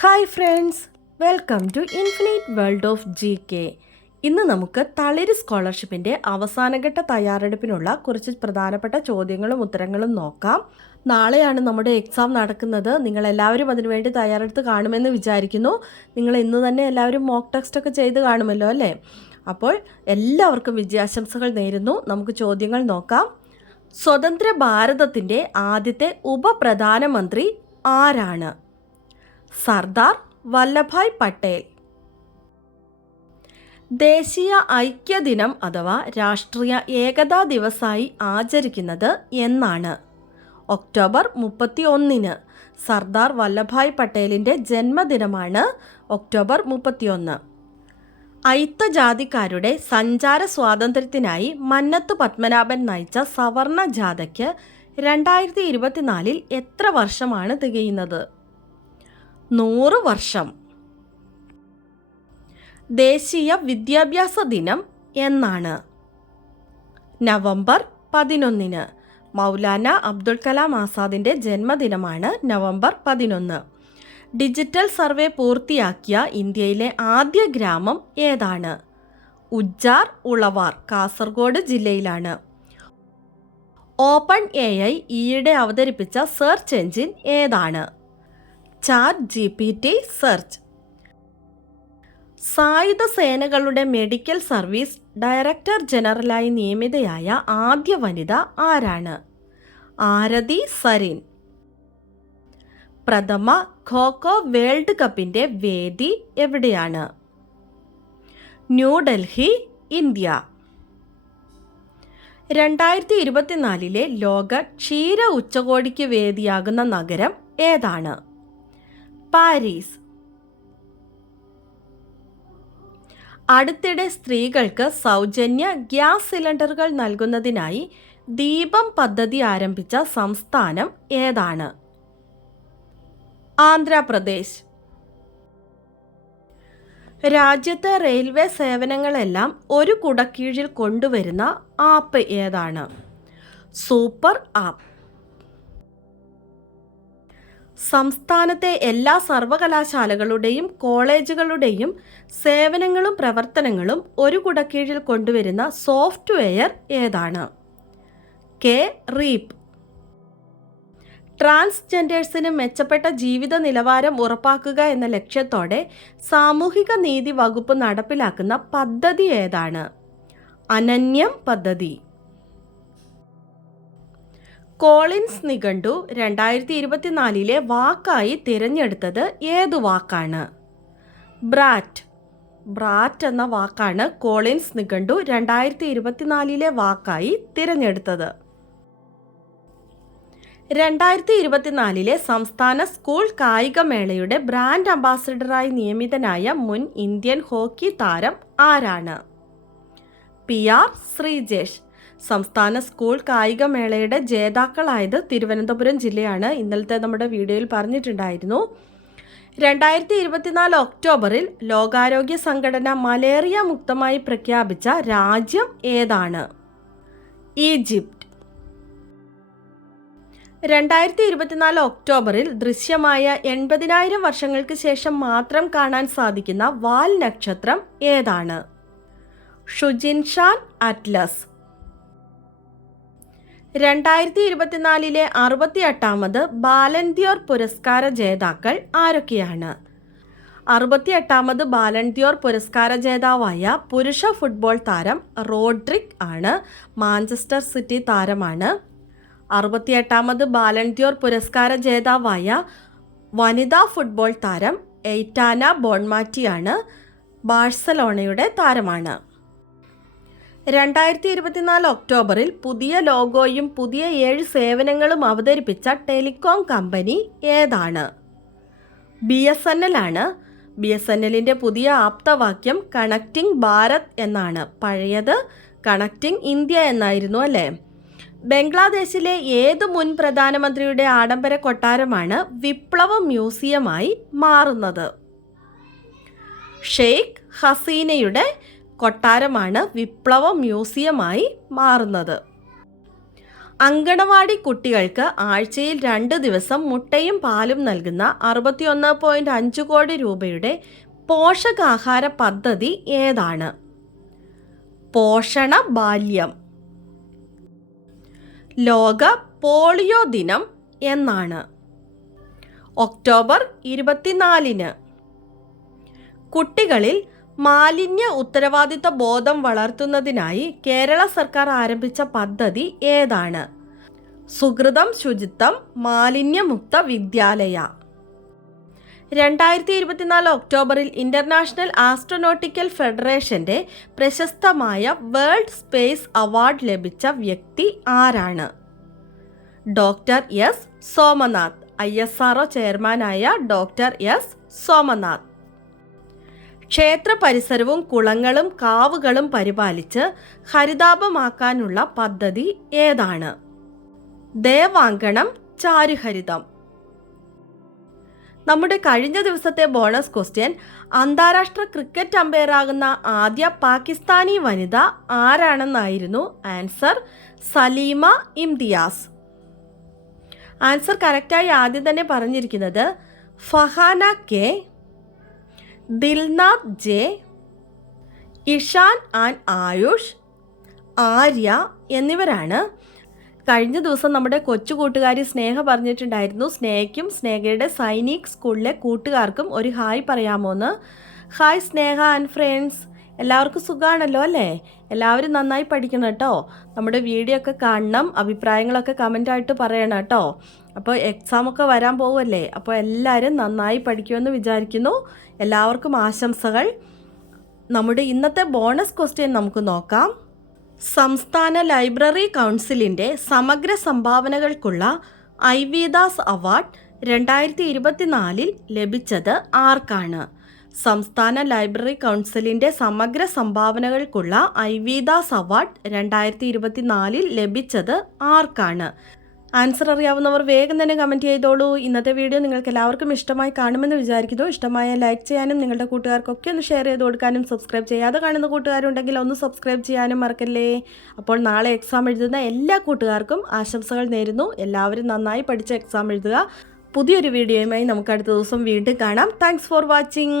Hi friends, welcome to infinite world of GK. ഇന്ന് നമുക്ക് തളിര് സ്കോളർഷിപ്പിൻ്റെ അവസാനഘട്ട തയ്യാറെടുപ്പിനുള്ള കുറച്ച് പ്രധാനപ്പെട്ട ചോദ്യങ്ങളും ഉത്തരങ്ങളും നോക്കാം. നാളെയാണ് നമ്മുടെ എക്സാം നടക്കുന്നത്. നിങ്ങളെല്ലാവരും അതിനുവേണ്ടി തയ്യാറെടുത്ത് കാണുമെന്ന് വിചാരിക്കുന്നു. നിങ്ങൾ ഇന്ന് തന്നെ എല്ലാവരും മോക്ക് ടെക്സ്റ്റൊക്കെ ചെയ്ത് കാണുമല്ലോ അല്ലേ? അപ്പോൾ എല്ലാവർക്കും വിജയാശംസകൾ നേരുന്നു. നമുക്ക് ചോദ്യങ്ങൾ നോക്കാം. സ്വതന്ത്ര ഭാരതത്തിൻ്റെ ആദ്യത്തെ ഉപപ്രധാനമന്ത്രി ആരാണ്? സർദാർ വല്ലഭായ് പട്ടേൽ. ദേശീയ ഐക്യദിനം അഥവാ രാഷ്ട്രീയ ഏകതാ ദിവസായി ആചരിക്കുന്നത് എന്നാണ്? ഒക്ടോബർ 31. സർദാർ വല്ലഭായ് പട്ടേലിൻ്റെ ജന്മദിനമാണ് ഒക്ടോബർ 31. അയിത്തജാതിക്കാരുടെ സഞ്ചാര സ്വാതന്ത്ര്യത്തിനായി മന്നത്ത് പത്മനാഭൻ നയിച്ച സവർണ ജാഥയ്ക്ക് 2024 എത്ര വർഷമാണ് തികയുന്നത്? 100 വർഷം. ദേശീയ വിദ്യാഭ്യാസ ദിനം എന്നാണ്? നവംബർ 11. മൗലാന അബ്ദുൽ കലാം ആസാദിൻ്റെ ജന്മദിനമാണ് നവംബർ 11. ഡിജിറ്റൽ സർവേ പൂർത്തിയാക്കിയ ഇന്ത്യയിലെ ആദ്യ ഗ്രാമം ഏതാണ്? ഉജ്ജാർ ഉളവാർ, കാസർഗോഡ് ജില്ലയിലാണ്. ഓപ്പൺ AI ഈയിടെ അവതരിപ്പിച്ച സെർച്ച് എഞ്ചിൻ ഏതാണ്? ChatGPT search. സായുധ സേനകളുടെ മെഡിക്കൽ സർവീസ് ഡയറക്ടർ ജനറലായി നിയമിതയായ ആദ്യ വനിത ആരാണ്? ആരതി സരിൻ. പ്രഥമ ഖോ-ഖോ വേൾഡ് കപ്പിൻ്റെ വേദി എവിടെയാണ്? ന്യൂഡൽഹി, ഇന്ത്യ. 2024 ലോക ക്ഷീര ഉച്ചകോടിക്ക് വേദിയാകുന്ന നഗരം ഏതാണ്? പാരീസ്. അടുത്തിടെ സ്ത്രീകൾക്ക് സൗജന്യ ഗ്യാസ് സിലിണ്ടറുകൾ നൽകുന്നതിനായി ദീപം പദ്ധതി ആരംഭിച്ച സംസ്ഥാനം ഏതാണ്? ആന്ധ്രാപ്രദേശ്. രാജ്യത്തെ റെയിൽവേ സേവനങ്ങളെല്ലാം ഒരു കുടക്കീഴിൽ കൊണ്ടുവരുന്ന ആപ്പ് ഏതാണ്? Super app. സംസ്ഥാനത്തെ എല്ലാ സർവകലാശാലകളുടെയും കോളേജുകളുടെയും സേവനങ്ങളും പ്രവർത്തനങ്ങളും ഒരു കുടക്കീഴിൽ കൊണ്ടുവരുന്ന സോഫ്റ്റ്വെയർ ഏതാണ്? REAP. ട്രാൻസ്ജെൻഡേഴ്സിന് മെച്ചപ്പെട്ട ജീവിത നിലവാരം ഉറപ്പാക്കുക എന്ന ലക്ഷ്യത്തോടെ സാമൂഹിക നീതി വകുപ്പ് നടപ്പിലാക്കുന്ന പദ്ധതി ഏതാണ്? അനന്യം പദ്ധതി. കോളിൻസ് നിഘണ്ടു 2024 വാക്കായി തിരഞ്ഞെടുത്തത് ഏതു വാക്കാണ്? ബ്രാറ്റ്. ബ്രാറ്റ് എന്ന വാക്കാണ് കോളിൻസ് നിഘണ്ടു 2024 വാക്കായി തിരഞ്ഞെടുത്തത്. 2024 സംസ്ഥാന സ്കൂൾ കായികമേളയുടെ ബ്രാൻഡ് അംബാസിഡറായി നിയമിതനായ മുൻ ഇന്ത്യൻ ഹോക്കി താരം ആരാണ്? PR ശ്രീജേഷ്. സംസ്ഥാന സ്കൂൾ കായികമേളയുടെ ജേതാക്കളായത് തിരുവനന്തപുരം ജില്ലയാണ്. ഇന്നലത്തെ നമ്മുടെ വീഡിയോയിൽ പറഞ്ഞിട്ടുണ്ടായിരുന്നു. 2024 ഒക്ടോബറിൽ ലോകാരോഗ്യ സംഘടന മലേറിയ മുക്തമായി പ്രഖ്യാപിച്ച രാജ്യം ഏതാണ്? ഈജിപ്റ്റ്. 2024 ഒക്ടോബറിൽ ദൃശ്യമായ 80,000 വർഷങ്ങൾക്ക് ശേഷം മാത്രം കാണാൻ സാധിക്കുന്ന വാൽ നക്ഷത്രം ഏതാണ്? ഷുജിൻഷാൻ അറ്റ്ലസ്. 2024 68ാമത് ബാലൻദ്യോർ പുരസ്കാര ജേതാക്കൾ ആരൊക്കെയാണ്? 68ാമത് ബാലൻദ്യോർ പുരസ്കാര ജേതാവായ പുരുഷ ഫുട്ബോൾ താരം റോഡ്രിക് ആണ്. മാഞ്ചസ്റ്റർ സിറ്റി താരമാണ്. 68ാമത് ബാലൻദ്യോർ പുരസ്കാര ജേതാവായ വനിതാ ഫുട്ബോൾ താരം എയ്റ്റാന ബോൺമാറ്റിയാണ്. ബാഴ്സലോണയുടെ താരമാണ്. 2024 ഒക്ടോബറിൽ പുതിയ ലോഗോയും പുതിയ 7 സേവനങ്ങളും അവതരിപ്പിച്ച ടെലികോം കമ്പനി ഏതാണ്? BSNL ആണ്. BSNLൻ്റെ പുതിയ ആപ്തവാക്യം കണക്റ്റിംഗ് ഭാരത് എന്നാണ്. പഴയത് കണക്റ്റിംഗ് ഇന്ത്യ എന്നായിരുന്നു അല്ലേ? ബംഗ്ലാദേശിലെ ഏത് മുൻ പ്രധാനമന്ത്രിയുടെ ആഡംബര കൊട്ടാരമാണ് വിപ്ലവ മ്യൂസിയമായി മാറുന്നത്? ഷെയ്ഖ് ഹസീനയുടെ കൊട്ടാരമാണ് വിപ്ലവ മ്യൂസിയമായി മാറുന്നത്. അങ്കണവാടി കുട്ടികൾക്ക് ആഴ്ചയിൽ 2 ദിവസം മുട്ടയും പാലും നൽകുന്ന 61.5 കോടി രൂപയുടെ പോഷകാഹാര പദ്ധതി ഏതാണ്? പോഷണ ബാല്യം. ലോക പോളിയോ ദിനം എന്നാണ്? ഒക്ടോബർ 24-ന്. കുട്ടികളിൽ മാലിന്യ ഉത്തരവാദിത്ത ബോധം വളർത്തുന്നതിനായി കേരള സർക്കാർ ആരംഭിച്ച പദ്ധതി ഏതാണ്? സുകൃതം ശുചിത്വം മാലിന്യമുക്ത വിദ്യാലയ. 2024 ഒക്ടോബറിൽ ഇന്റർനാഷണൽ ആസ്ട്രോനോട്ടിക്കൽ ഫെഡറേഷന്റെ പ്രശസ്തമായ വേൾഡ് സ്പേസ് അവാർഡ് ലഭിച്ച വ്യക്തി ആരാണ്? Doctor S Somanath. ISRO ചെയർമാനായ ഡോക്ടർ എസ് സോമനാഥ്. ക്ഷേത്ര പരിസരവും കുളങ്ങളും കാവുകളും പരിപാലിച്ച് ഹരിതാഭമാക്കാനുള്ള പദ്ധതി ഏതാണ്? ദേവാങ്കണം ചാരുഹരിതം. നമ്മുടെ കഴിഞ്ഞ ദിവസത്തെ ബോണസ് ക്വസ്റ്റ്യൻ, അന്താരാഷ്ട്ര ക്രിക്കറ്റ് അമ്പയറാകുന്ന ആദ്യ പാകിസ്ഥാനി വനിത ആരാണെന്നായിരുന്നു. ആൻസർ സലീമ ഇംതിയാസ്. ആൻസർ കറക്റ്റായി ആദ്യം തന്നെ പറഞ്ഞിരിക്കുന്നത് Fahana K, Dilnath J, Ishan and Ayush, Arya എന്നിവരാണ്. കഴിഞ്ഞ ദിവസം നമ്മുടെ കൊച്ചു കൂട്ടുകാരി സ്നേഹ പറഞ്ഞിട്ടുണ്ടായിരുന്നു, സ്നേഹയ്ക്കും സ്നേഹയുടെ സൈനിക് സ്കൂളിലെ കൂട്ടുകാർക്കും ഒരു ഹായ് പറയാമോന്ന്. ഹായ് സ്നേഹ ആൻഡ് ഫ്രണ്ട്സ്, എല്ലാവർക്കും സുഖമാണല്ലോ അല്ലേ? എല്ലാവരും നന്നായി പഠിക്കണം കേട്ടോ. നമ്മുടെ വീഡിയോ ഒക്കെ കാണണം, അഭിപ്രായങ്ങളൊക്കെ കമൻ്റായിട്ട് പറയണം കേട്ടോ. അപ്പോൾ എക്സാമൊക്കെ വരാൻ പോവുമല്ലേ, അപ്പോൾ എല്ലാവരും നന്നായി പഠിക്കുമെന്ന് വിചാരിക്കുന്നു. എല്ലാവർക്കും ആശംസകൾ. നമ്മുടെ ഇന്നത്തെ ബോണസ് ക്വസ്റ്റ്യൻ നമുക്ക് നോക്കാം. സംസ്ഥാന ലൈബ്രറി കൗൺസിലിൻ്റെ സമഗ്ര സംഭാവനകൾക്കുള്ള IV ദാസ് അവാർഡ് 2024 ലഭിച്ചത് ആർക്കാണ്? സംസ്ഥാന ലൈബ്രറി കൗൺസിലിൻ്റെ സമഗ്ര സംഭാവനകൾക്കുള്ള IV ദാസ് അവാർഡ് 2024 ലഭിച്ചത് ആർക്കാണ്? ആൻസർ അറിയാവുന്നവർ വേഗം തന്നെ കമൻറ്റ് ചെയ്തോളൂ. ഇന്നത്തെ വീഡിയോ നിങ്ങൾക്ക് എല്ലാവർക്കും ഇഷ്ടമായി കാണുമെന്ന് വിചാരിക്കുന്നു. ഇഷ്ടമായ ലൈക്ക് ചെയ്യാനും നിങ്ങളുടെ കൂട്ടുകാർക്കൊക്കെ ഒന്ന് ഷെയർ ചെയ്ത് കൊടുക്കാനും സബ്സ്ക്രൈബ് ചെയ്യാതെ കാണുന്ന കൂട്ടുകാരുണ്ടെങ്കിൽ ഒന്ന് സബ്സ്ക്രൈബ് ചെയ്യാനും മറക്കല്ലേ. അപ്പോൾ നാളെ എക്സാം എഴുതുന്ന എല്ലാ കൂട്ടുകാർക്കും ആശംസകൾ നേരുന്നു. എല്ലാവരും നന്നായി പഠിച്ച് എക്സാം എഴുതുക. പുതിയൊരു വീഡിയോയുമായി നമുക്ക് അടുത്ത ദിവസം വീണ്ടും കാണാം. Thanks for watching.